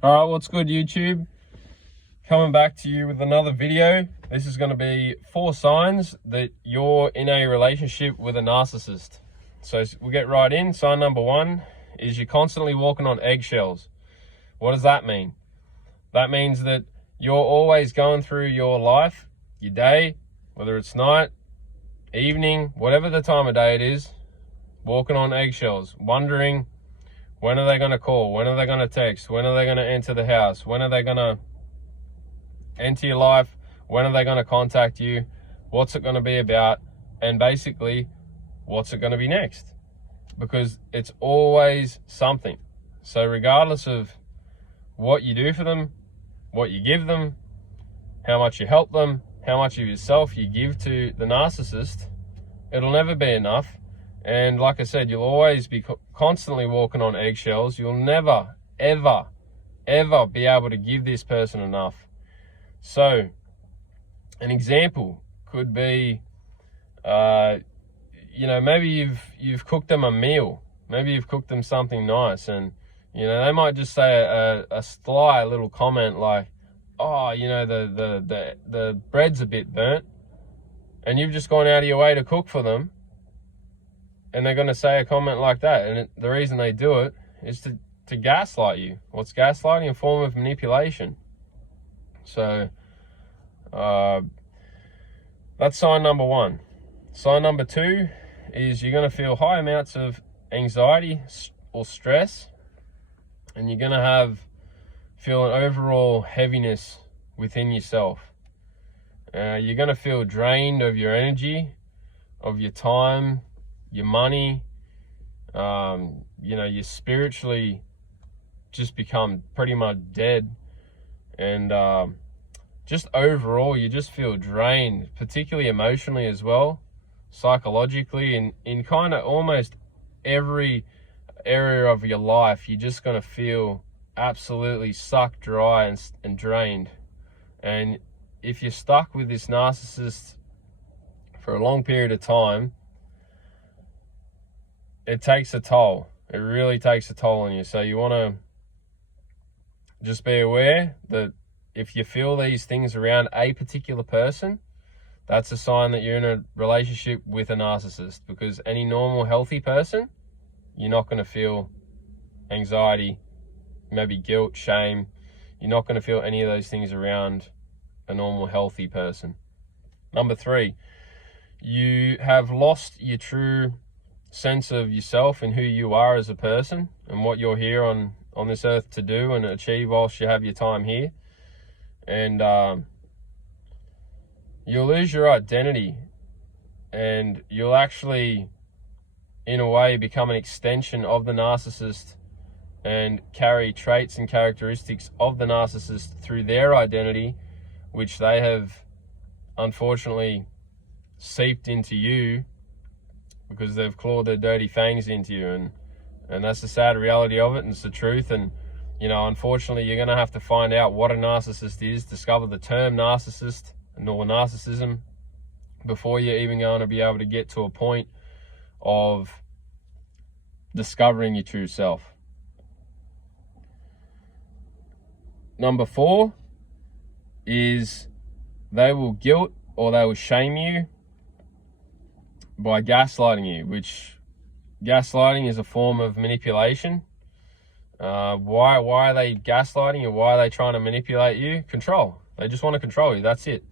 All right, what's good, YouTube? Coming back to you with another video. This is going to be 4 signs that you're in a relationship with a narcissist. So we'll get right in. Sign number 1 is you're constantly walking on eggshells. What does that mean? That means that you're always going through your life, your day, whether it's night, evening, whatever the time of day it is, walking on eggshells, wondering, when are they going to call? When are they going to text? When are they going to enter the house? When are they going to enter your life? When are they going to contact you? What's it going to be about? And basically, what's it going to be next? Because it's always something. So regardless of what you do for them, what you give them, how much you help them, how much of yourself you give to the narcissist, it'll never be enough. And like I said, you'll always be constantly walking on eggshells. You'll never, ever, ever be able to give this person enough. So, an example could be, maybe you've cooked them a meal. Maybe you've cooked them something nice, and they might just say a sly little comment like, "Oh, the bread's a bit burnt," and you've just gone out of your way to cook for them. And they're going to say a comment like that. And the reason they do it is to gaslight you. What's gaslighting? A form of manipulation. So that's sign number 1. Sign number 2 is you're going to feel high amounts of anxiety or stress. And you're going to feel an overall heaviness within yourself. You're going to feel drained of your energy, of your time, your money. You spiritually just become pretty much dead, and just overall you just feel drained, particularly emotionally as well, psychologically, and in kind of almost every area of your life. You're just going to feel absolutely sucked dry and drained. And if you're stuck with this narcissist for a long period of time, it takes a toll. It really takes a toll on you. So you want to just be aware that if you feel these things around a particular person, that's a sign that you're in a relationship with a narcissist. Because any normal, healthy person, you're not going to feel anxiety, maybe guilt, shame. You're not going to feel any of those things around a normal, healthy person. Number 3, you have lost your true sense of yourself and who you are as a person and what you're here on this earth to do and achieve whilst you have your time here. And you'll lose your identity, and you'll actually, in a way, become an extension of the narcissist and carry traits and characteristics of the narcissist through their identity, which they have unfortunately seeped into you because they've clawed their dirty fangs into you. And that's the sad reality of it, and it's the truth. And unfortunately, you're going to have to find out what a narcissist is, discover the term narcissist or narcissism, before you're even going to be able to get to a point of discovering your true self. Number 4 is they will guilt or they will shame you by gaslighting you, which gaslighting is a form of manipulation. Why are they gaslighting you? Why are they trying to manipulate you? Control. They just want to control you. That's it.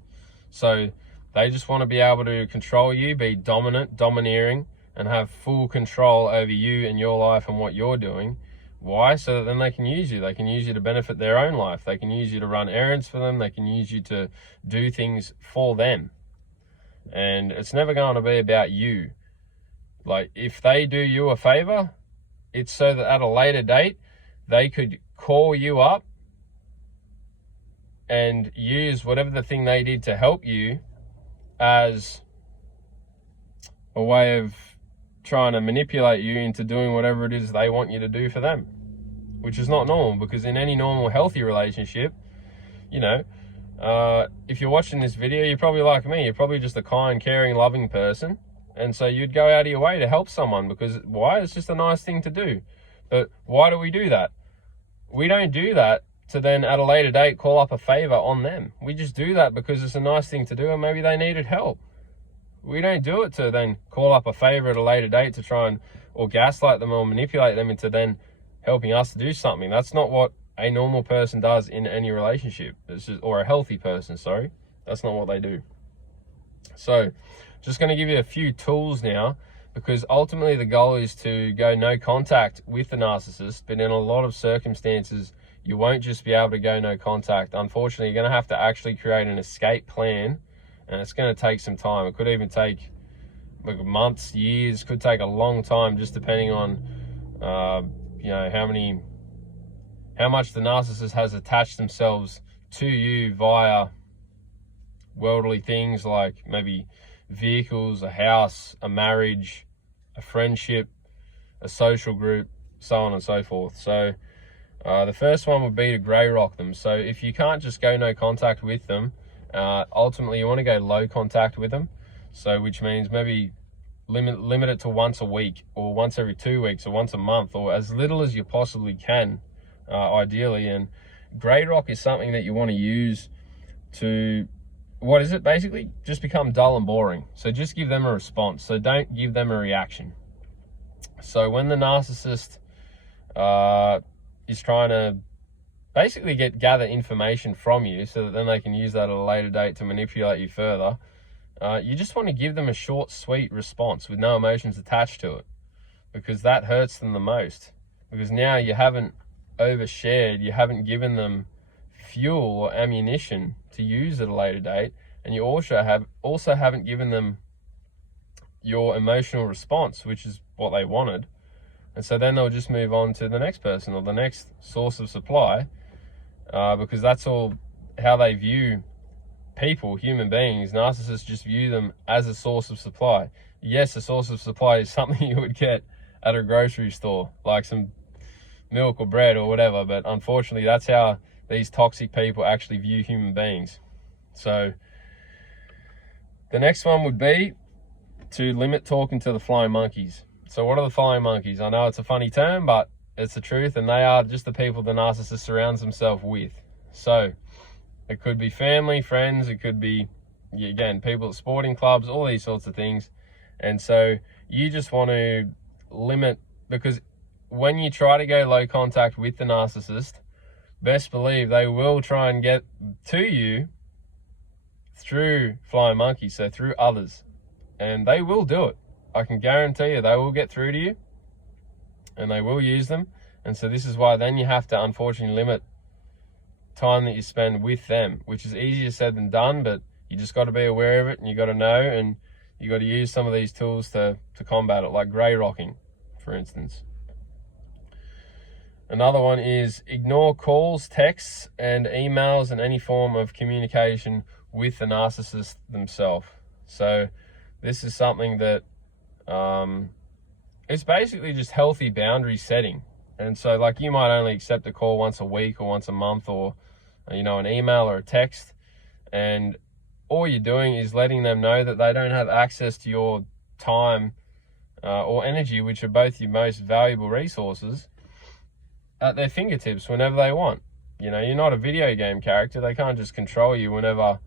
So they just want to be able to control you, be dominant, domineering, and have full control over you and your life and what you're doing. Why? So that then they can use you. They can use you to benefit their own life. They can use you to run errands for them. They can use you to do things for them. And it's never going to be about you. Like, if they do you a favor, it's so that at a later date, they could call you up and use whatever the thing they did to help you as a way of trying to manipulate you into doing whatever it is they want you to do for them, which is not normal. Because in any normal, healthy relationship, if you're watching this video, you're probably like me. You're probably just a kind, caring, loving person. And so you'd go out of your way to help someone because why? It's just a nice thing to do. But why do we do that? We don't do that to then at a later date call up a favor on them. We just do that because it's a nice thing to do, and maybe they needed help. We don't do it to then call up a favor at a later date to try and or gaslight them or manipulate them into then helping us to do something. That's not what a normal person does in any relationship. It's just, or a healthy person, sorry. That's not what they do. So just going to give you a few tools now, because ultimately the goal is to go no contact with the narcissist, but in a lot of circumstances, you won't just be able to go no contact. Unfortunately, you're going to have to actually create an escape plan, and it's going to take some time. It could even take like months, years, could take a long time, just depending on, you know, how much the narcissist has attached themselves to you via worldly things like maybe vehicles, a house, a marriage, a friendship, a social group, so on and so forth. So the first one would be to grey rock them. So if you can't just go no contact with them, ultimately you want to go low contact with them. So which means maybe limit it to once a week, or once every 2 weeks, or once a month, or as little as you possibly can, ideally. And grey rock is something that you want to use to, what is it basically? Just become dull and boring. So just give them a response. So don't give them a reaction. So when the narcissist is trying to basically gather information from you so that then they can use that at a later date to manipulate you further, you just want to give them a short, sweet response with no emotions attached to it, because that hurts them the most. Because now you haven't overshared, you haven't given them fuel or ammunition to use at a later date, and you also haven't given them your emotional response, which is what they wanted. And so then they'll just move on to the next person or the next source of supply, because that's all how they view people, human beings. Narcissists just view them as a source of supply. Yes, a source of supply is something you would get at a grocery store, like some milk or bread or whatever, but unfortunately that's how these toxic people actually view human beings. So the next one would be to limit talking to the flying monkeys. So what are the flying monkeys? I know it's a funny term, but it's the truth, and they are just the people the narcissist surrounds himself with. So it could be family, friends, it could be, again, people at sporting clubs, all these sorts of things. And so you just want to limit, because when you try to go low contact with the narcissist, best believe they will try and get to you through flying monkeys, so through others. And they will do it. I can guarantee you they will get through to you, and they will use them. And so this is why then you have to unfortunately limit time that you spend with them, which is easier said than done, but you just got to be aware of it, and you got to know, and you got to use some of these tools to combat it, like grey rocking, for instance. Another one is ignore calls, texts, and emails, and any form of communication with the narcissist themselves. So this is something that it's basically just healthy boundary setting. And so like you might only accept a call once a week or once a month, or you know, an email or a text, and all you're doing is letting them know that they don't have access to your time or energy, which are both your most valuable resources, at their fingertips whenever they want. You know, you're not a video game character. They can't just control you whenever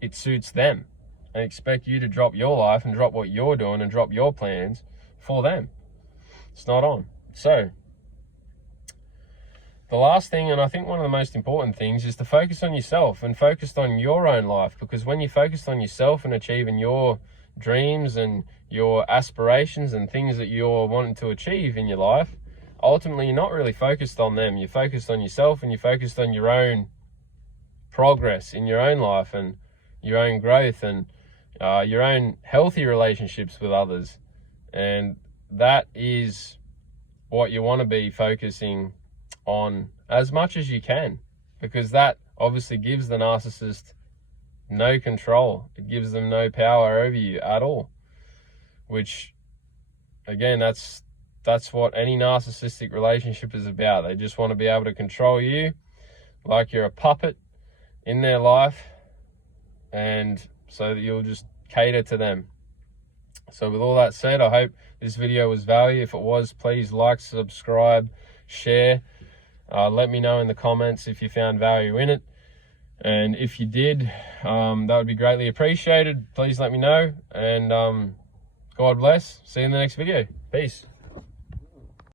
it suits them and expect you to drop your life and drop what you're doing and drop your plans for them. It's not on. So the last thing, and I think one of the most important things, is to focus on yourself and focus on your own life. Because when you focus on yourself and achieving your dreams and your aspirations and things that you're wanting to achieve in your life, ultimately you're not really focused on them. You're focused on yourself, and you're focused on your own progress in your own life and your own growth and your own healthy relationships with others. And that is what you want to be focusing on as much as you can, because that obviously gives the narcissist no control. It gives them no power over you at all, which again, that's what any narcissistic relationship is about. They just want to be able to control you like you're a puppet in their life, and so that you'll just cater to them. So with all that said, I hope this video was value. If it was, please like, subscribe, share. Let me know in the comments if you found value in it. And if you did, that would be greatly appreciated. Please let me know. And God bless. See you in the next video. Peace.